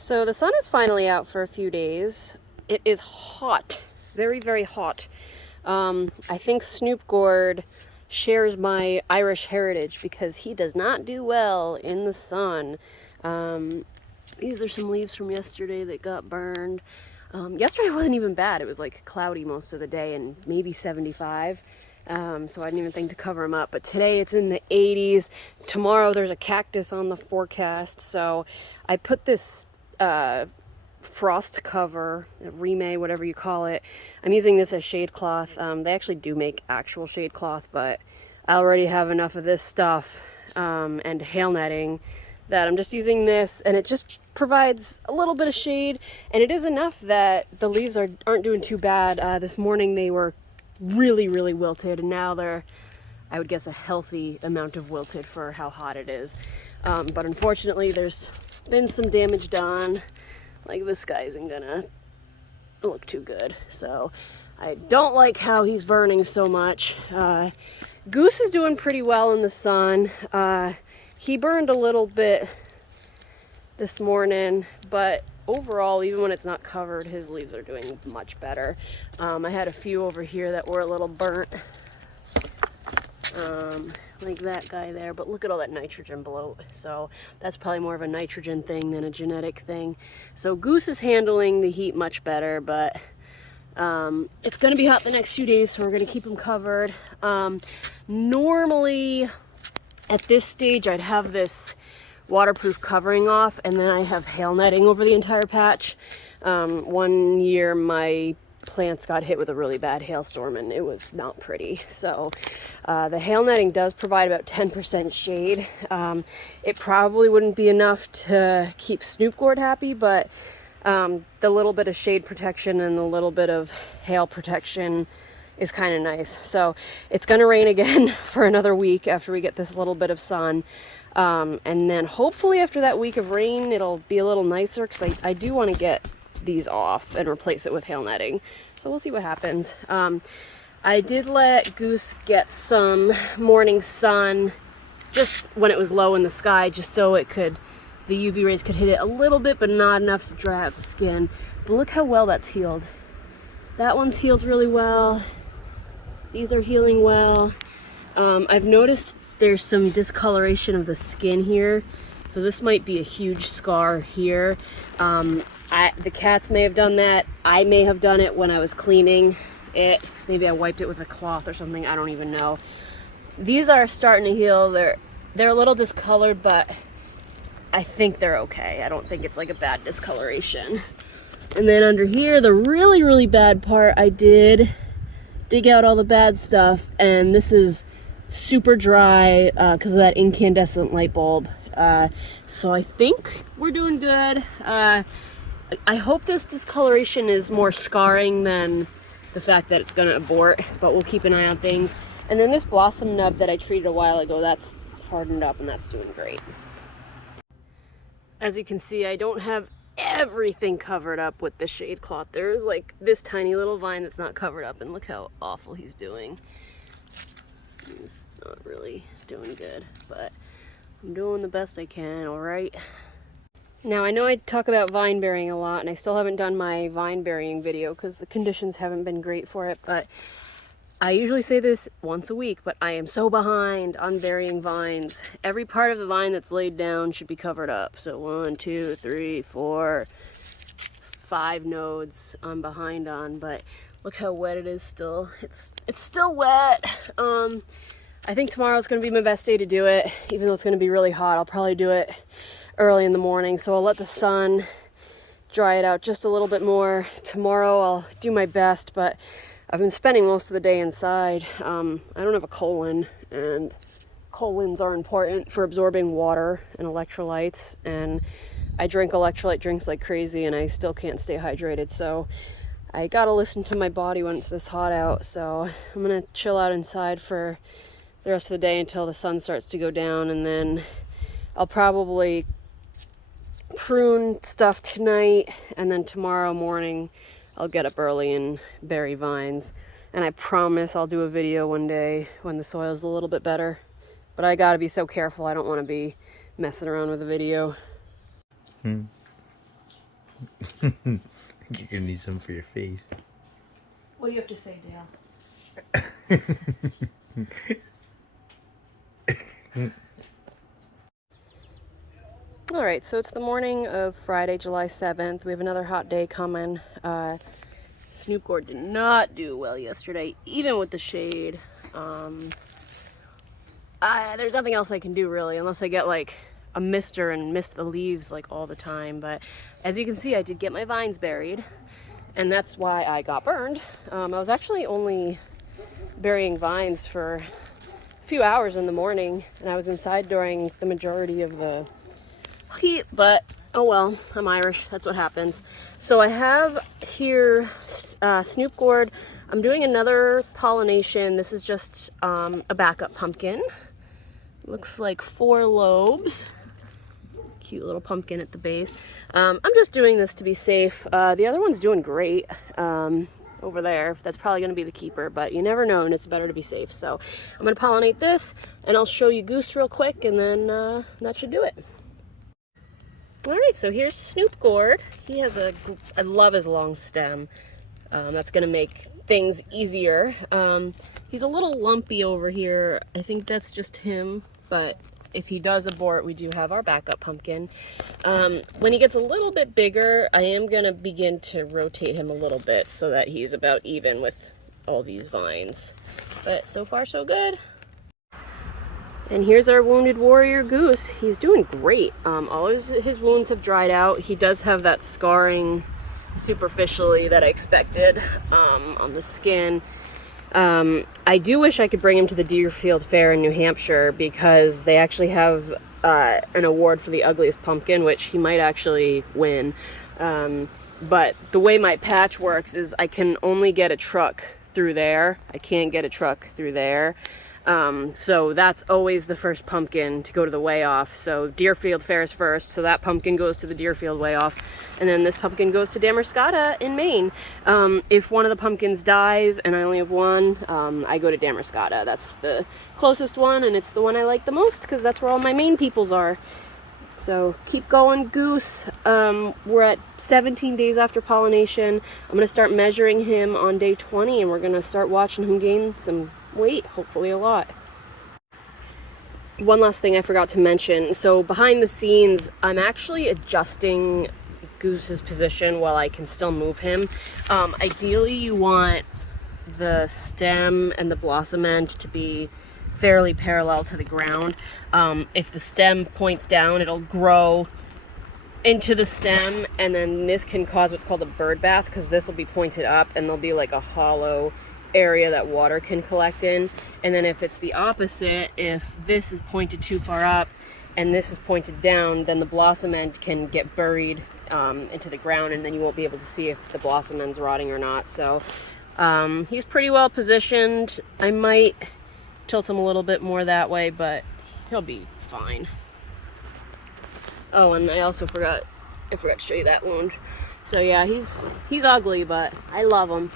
So the sun is finally out for a few days. It is hot, very, very hot. I think Snoop Gourd shares my Irish heritage because he does not do well in the sun. These are some leaves from yesterday that got burned. Yesterday wasn't even bad. It was like cloudy most of the day and maybe 75. So I didn't even think to cover them up. But today it's in the 80s. Tomorrow there's a cactus on the forecast. So I put this frost cover, remay, whatever you call it. I'm using this as shade cloth. They actually do make actual shade cloth, but I already have enough of this stuff and hail netting that I'm just using this, and it just provides a little bit of shade, and it is enough that the leaves aren't doing too bad. This morning they were really, really wilted, and now they're, I would guess, a healthy amount of wilted for how hot it is. But unfortunately there's been some damage done. Like this guy isn't gonna look too good, so I don't like how he's burning so much. Goose is doing pretty well in the sun. He burned a little bit this morning, but overall, even when it's not covered, his leaves are doing much better. I had a few over here that were a little burnt, like that guy there, but look at all that nitrogen bloat. So that's probably more of a nitrogen thing than a genetic thing. So Goose is handling the heat much better, but it's going to be hot the next few days, so we're going to keep him covered. Normally, at this stage, I'd have this waterproof covering off, and then I have hail netting over the entire patch. One year, my plants got hit with a really bad hailstorm, and it was not pretty. So the hail netting does provide about 10% shade. It probably wouldn't be enough to keep Snoop Gourd happy, but the little bit of shade protection and the little bit of hail protection is kind of nice. So it's going to rain again for another week after we get this little bit of sun. And then hopefully after that week of rain, it'll be a little nicer, because I do want to get these off and replace it with hail netting. So we'll see what happens. I did let Goose get some morning sun just when it was low in the sky, just so the UV rays could hit it a little bit, but not enough to dry out the skin. But look how well that's healed. That one's healed really well. These are healing well. I've noticed there's some discoloration of the skin here, so this might be a huge scar here. The cats may have done that. I may have done it when I was cleaning it. Maybe I wiped it with a cloth or something. I don't even know. These are starting to heal. They're a little discolored, but I think they're okay. I don't think it's like a bad discoloration. And then under here, the really, really bad part, I did dig out all the bad stuff, and this is super dry because of that incandescent light bulb. So I think we're doing good. I hope this discoloration is more scarring than the fact that it's gonna abort, but we'll keep an eye on things. And then this blossom nub that I treated a while ago, that's hardened up and that's doing great. As you can see, I don't have everything covered up with the shade cloth. There's like this tiny little vine that's not covered up, and look how awful he's doing. He's not really doing good, but I'm doing the best I can, all right? Now, I know I talk about vine burying a lot, and I still haven't done my vine burying video because the conditions haven't been great for it, but I usually say this once a week, but I am so behind on burying vines. Every part of the vine that's laid down should be covered up. So 1, 2, 3, 4, 5 nodes I'm behind on, but look how wet it is still. It's still wet. I think tomorrow's gonna be my best day to do it. Even though it's gonna be really hot, I'll probably do it early in the morning. So I'll let the sun dry it out just a little bit more. Tomorrow I'll do my best, but I've been spending most of the day inside. I don't have a colon, and colons are important for absorbing water and electrolytes, and I drink electrolyte drinks like crazy, and I still can't stay hydrated, so I gotta listen to my body when it's this hot out. So I'm gonna chill out inside for the rest of the day until the sun starts to go down, and then I'll probably prune stuff tonight, and then tomorrow morning I'll get up early and bury vines. And I promise I'll do a video one day when the soil's a little bit better. But I gotta be so careful. I don't want to be messing around with a video. You're gonna need some for your face. What do you have to say, Dale? All right, so it's the morning of Friday, July 7th. We have another hot day coming. Snoop Gourd did not do well yesterday, even with the shade. There's nothing else I can do really, unless I get like a mister and mist the leaves like all the time. But as you can see, I did get my vines buried, and that's why I got burned. I was actually only burying vines for a few hours in the morning, and I was inside during the majority of the heat, but oh well, I'm Irish, that's what happens. So I have here Snoop Gourd. I'm doing another pollination. This is just a backup pumpkin. Looks like 4 lobes. Cute little pumpkin at the base. I'm just doing this to be safe. The other one's doing great over there. That's probably going to be the keeper, but you never know, and it's better to be safe. So I'm going to pollinate this, and I'll show you Goose real quick, and then that should do it. All right, so here's Snoop Gourd. He has I love his long stem. That's gonna make things easier. He's a little lumpy over here. I think that's just him, but if he does abort, we do have our backup pumpkin. When he gets a little bit bigger, I am gonna begin to rotate him a little bit so that he's about even with all these vines. But so far, so good. And here's our wounded warrior Goose. He's doing great. All his wounds have dried out. He does have that scarring superficially that I expected on the skin. I do wish I could bring him to the Deerfield Fair in New Hampshire, because they actually have an award for the ugliest pumpkin, which he might actually win. But the way my patch works is I can only get a truck through there. I can't get a truck through there. So that's always the first pumpkin to go to the weigh off. So Deerfield Fair is first, so that pumpkin goes to the Deerfield weigh off, and then this pumpkin goes to Damascotta in Maine. If one of the pumpkins dies and I only have one, I go to Damascotta. That's the closest one, and it's the one I like the most because that's where all my Maine peoples are. So keep going, Goose. We're at 17 days after pollination. I'm going to start measuring him on day 20, and we're going to start watching him gain some weight, hopefully a lot. One last thing I forgot to mention. So behind the scenes, I'm actually adjusting Goose's position while I can still move him. Ideally, you want the stem and the blossom end to be fairly parallel to the ground. If the stem points down, it'll grow into the stem, and then this can cause what's called a bird bath, because this will be pointed up and there'll be like a hollow area that water can collect in. And then if it's the opposite, if this is pointed too far up and this is pointed down, then the blossom end can get buried into the ground, and then you won't be able to see if the blossom end's rotting or not. So he's pretty well positioned. I might tilt him a little bit more that way, but he'll be fine. Oh, and I also forgot to show you that wound. So yeah, he's ugly, but I love him.